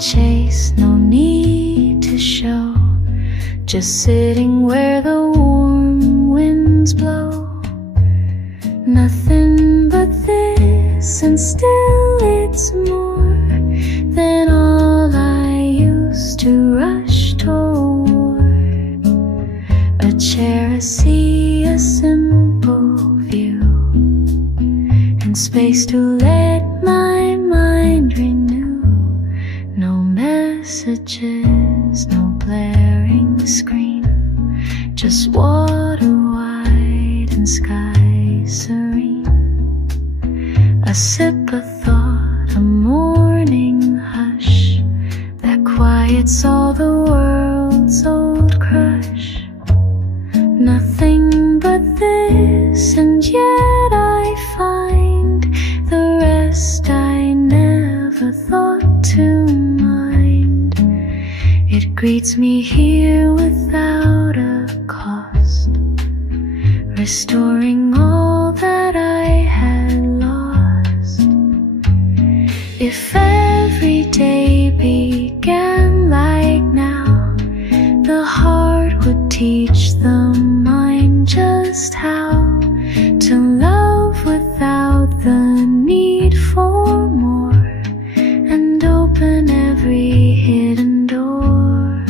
chase, no need to show. Just sitting where the warm winds blow. Nothing but this, and still it's more than all I used to rush toward. A chair, a sea, a simple view, and space to let my mind renew. No messages, no blaring screen, just water wide and sky serene. A sip of thought, a morning hush that quiets all the world's old crush. Nothing but this, and yet I find the rest I never thought to mind. It greets me here without a cost, restoring all that I had lost. If every day began like now, the heart would teach the mind just how to love without the need for more, and open every hidden door.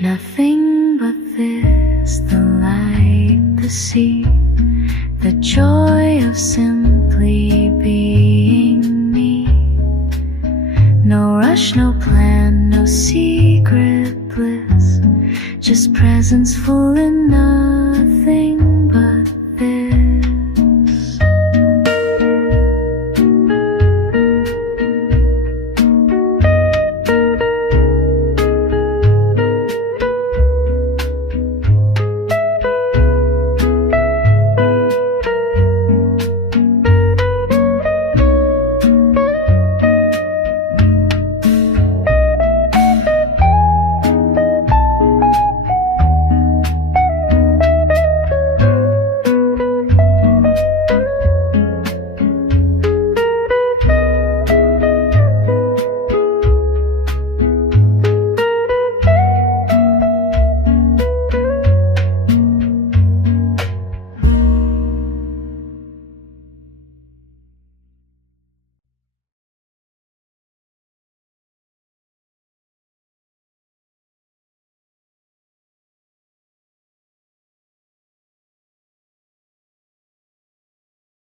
Nothing but this, the light, the sea, the joy of simply being me. No rush, no plan, no secret bliss, just presence full enough